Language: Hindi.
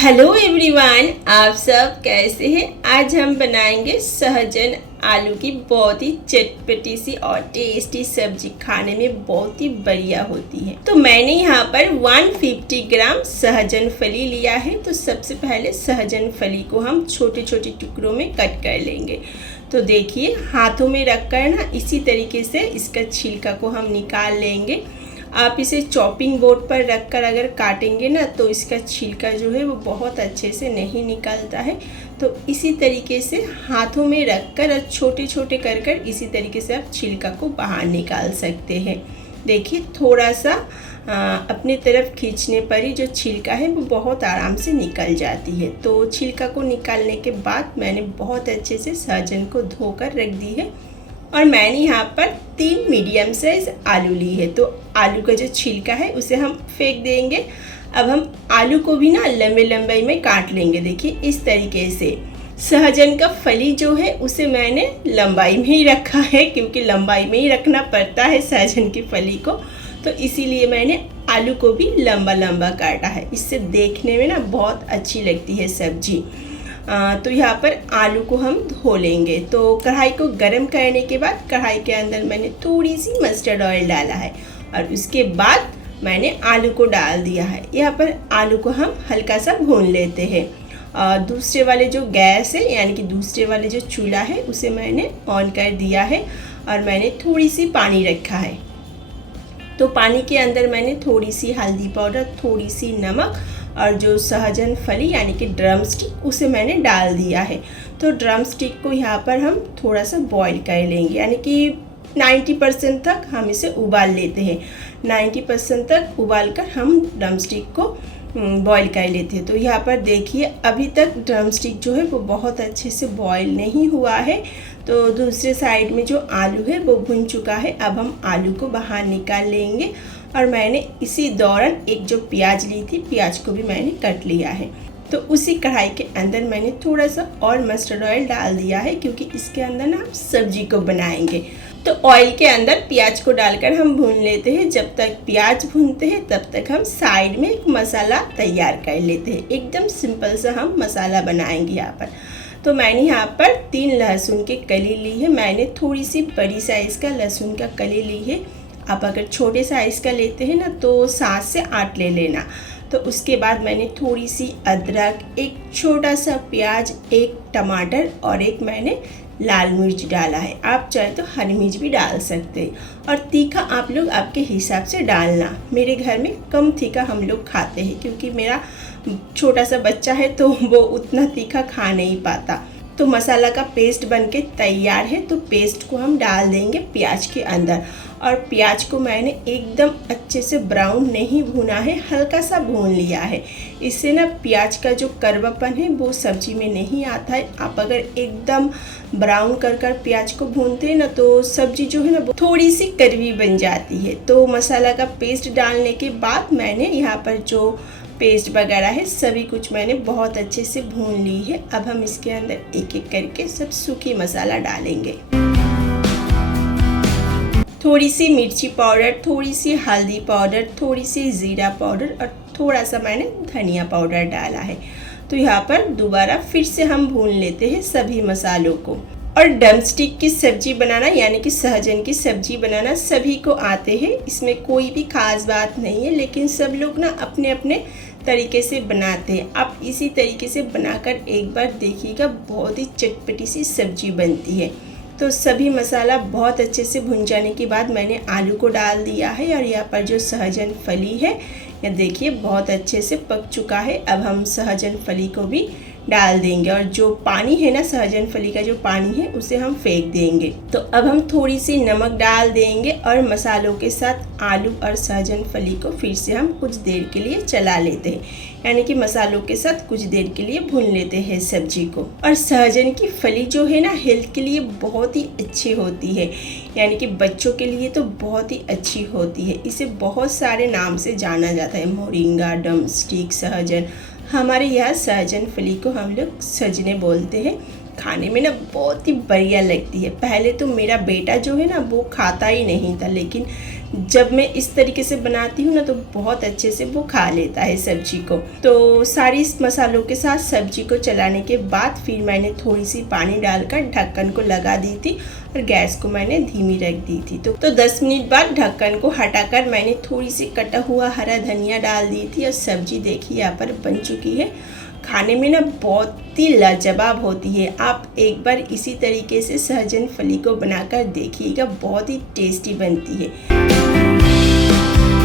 हेलो एवरीवन, आप सब कैसे हैं। आज हम बनाएंगे सहजन आलू की बहुत ही चटपटी सी और टेस्टी सब्जी। खाने में बहुत ही बढ़िया होती है। तो मैंने यहाँ पर 150 ग्राम सहजन फली लिया है। तो सबसे पहले सहजन फली को हम छोटे छोटे टुकड़ों में कट कर लेंगे। तो देखिए, हाथों में रखकर ना इसी तरीके से इसका छिलका को हम निकाल लेंगे। आप इसे चॉपिंग बोर्ड पर रखकर अगर काटेंगे ना तो इसका छिलका जो है वो बहुत अच्छे से नहीं निकलता है। तो इसी तरीके से हाथों में रखकर और छोटे छोटे कर कर इसी तरीके से आप छिलका को बाहर निकाल सकते हैं। देखिए, थोड़ा सा अपनी तरफ खींचने पर ही जो छिलका है वो बहुत आराम से निकल जाती है। तो छिलका को निकालने के बाद मैंने बहुत अच्छे से सहजन को धोकर रख दी है और मैंने यहाँ पर 3 मीडियम साइज आलू ली है। तो आलू का जो छिलका है उसे हम फेंक देंगे। अब हम आलू को भी ना लंबे लंबाई में काट लेंगे। देखिए, इस तरीके से सहजन का फली जो है उसे मैंने लंबाई में ही रखा है, क्योंकि लंबाई में ही रखना पड़ता है सहजन की फली को। तो इसीलिए मैंने आलू को भी लंबा लंबा काटा है। इससे देखने में ना बहुत अच्छी लगती है सब्जी। तो यहाँ पर आलू को हम धो लेंगे। तो कढ़ाई को गर्म करने के बाद कढ़ाई के अंदर मैंने थोड़ी सी मस्टर्ड ऑयल डाला है और उसके बाद मैंने आलू को डाल दिया है। यहाँ पर आलू को हम हल्का सा भून लेते हैं। दूसरे वाले जो गैस है यानी कि दूसरे वाले जो चूल्हा है उसे मैंने ऑन कर दिया है और मैंने थोड़ी सी पानी रखा है। तो पानी के अंदर मैंने थोड़ी सी हल्दी पाउडर, थोड़ी सी नमक और जो सहजन फली यानी कि ड्रम स्टिक उसे मैंने डाल दिया है। तो ड्रम स्टिक को यहाँ पर हम थोड़ा सा बॉईल कर लेंगे, यानी कि 90% तक हम इसे उबाल लेते हैं। 90% तक उबाल कर हम ड्रम स्टिक को बॉईल कर लेते हैं। तो यहाँ पर देखिए, अभी तक ड्रम स्टिक जो है वो बहुत अच्छे से बॉईल नहीं हुआ है। तो दूसरे साइड में जो आलू है वो भुन चुका है। अब हम आलू को बाहर निकाल लेंगे और मैंने इसी दौरान एक जो प्याज ली थी, प्याज को भी मैंने कट लिया है। तो उसी कढ़ाई के अंदर मैंने थोड़ा सा और मस्टर्ड ऑयल डाल दिया है, क्योंकि इसके अंदर ना हम सब्जी को बनाएंगे। तो ऑयल के अंदर प्याज को डालकर हम भून लेते हैं। जब तक प्याज भूनते हैं तब तक हम साइड में एक मसाला तैयार कर लेते हैं। एकदम सिंपल सा हम मसाला बनाएंगे यहाँ पर। तो मैंने यहाँ पर 3 लहसुन की कली ली है। मैंने थोड़ी सी बड़ी साइज़ का लहसुन का कली ली है। आप अगर छोटे साइज़ का लेते हैं ना तो 7 से 8 ले लेना। तो उसके बाद मैंने थोड़ी सी अदरक, एक छोटा सा प्याज, एक टमाटर और एक मैंने लाल मिर्च डाला है। आप चाहे तो हरी मिर्च भी डाल सकते हैं। और तीखा आप लोग आपके हिसाब से डालना। मेरे घर में कम तीखा हम लोग खाते हैं, क्योंकि मेरा छोटा सा बच्चा है तो वो उतना तीखा खा नहीं पाता। तो मसाला का पेस्ट बनके तैयार है। तो पेस्ट को हम डाल देंगे प्याज के अंदर। और प्याज को मैंने एकदम अच्छे से ब्राउन नहीं भुना है, हल्का सा भून लिया है। इससे ना प्याज का जो कड़वापन है वो सब्जी में नहीं आता है। आप अगर एकदम ब्राउन कर कर प्याज को भूनते हैं ना तो सब्जी जो है ना वो थोड़ी सी कड़वी बन जाती है। तो मसाला का पेस्ट डालने के बाद मैंने यहाँ पर जो पेस्ट वगैरह है सभी कुछ मैंने बहुत अच्छे से भून ली है। अब हम इसके अंदर एक एक करके सब सूखी मसाला डालेंगे। थोड़ी सी मिर्ची पाउडर, थोड़ी सी हल्दी पाउडर, थोड़ी सी ज़ीरा पाउडर और थोड़ा सा मैंने धनिया पाउडर डाला है। तो यहाँ पर दोबारा फिर से हम भून लेते हैं सभी मसालों को। और ड्रम स्टिक की सब्जी बनाना यानी कि सहजन की सब्जी बनाना सभी को आते हैं। इसमें कोई भी खास बात नहीं है, लेकिन सब लोग ना अपने अपने तरीके से बनाते हैं। आप इसी तरीके से बनाकर एक बार देखिएगा, बहुत ही चटपटी सी सब्जी बनती है। तो सभी मसाला बहुत अच्छे से भुन जाने के बाद मैंने आलू को डाल दिया है और यहाँ पर जो सहजन फली है ये देखिए बहुत अच्छे से पक चुका है। अब हम सहजन फली को भी डाल देंगे और जो पानी है ना सहजन फली का जो पानी है उसे हम फेंक देंगे। तो अब हम थोड़ी सी नमक डाल देंगे और मसालों के साथ आलू और सहजन फली को फिर से हम कुछ देर के लिए चला लेते हैं, यानी कि मसालों के साथ कुछ देर के लिए भून लेते हैं सब्जी को। और सहजन की फली जो है ना हेल्थ के लिए बहुत ही अच्छी होती है, यानी कि बच्चों के लिए तो बहुत ही अच्छी होती है। इसे बहुत सारे नाम से जाना जाता है, मोरिंगा, ड्रम स्टिक, सहजन। हमारे यहाँ सहजन फली को हम लोग सजने बोलते हैं। खाने में ना बहुत ही बढ़िया लगती है। पहले तो मेरा बेटा जो है ना वो खाता ही नहीं था, लेकिन जब मैं इस तरीके से बनाती हूँ ना तो बहुत अच्छे से वो खा लेता है सब्जी को। तो सारी मसालों के साथ सब्जी को चलाने के बाद फिर मैंने थोड़ी सी पानी डालकर ढक्कन को लगा दी थी और गैस को मैंने धीमी रख दी थी। तो 10 मिनट बाद ढक्कन को हटाकर मैंने थोड़ी सी कटा हुआ हरा धनिया डाल दी थी और सब्जी देखिए यहाँ पर बन चुकी है। खाने में ना बहुत ही लाजवाब होती है। आप एक बार इसी तरीके से सहजन फली को बनाकर देखिएगा, बहुत ही टेस्टी बनती है।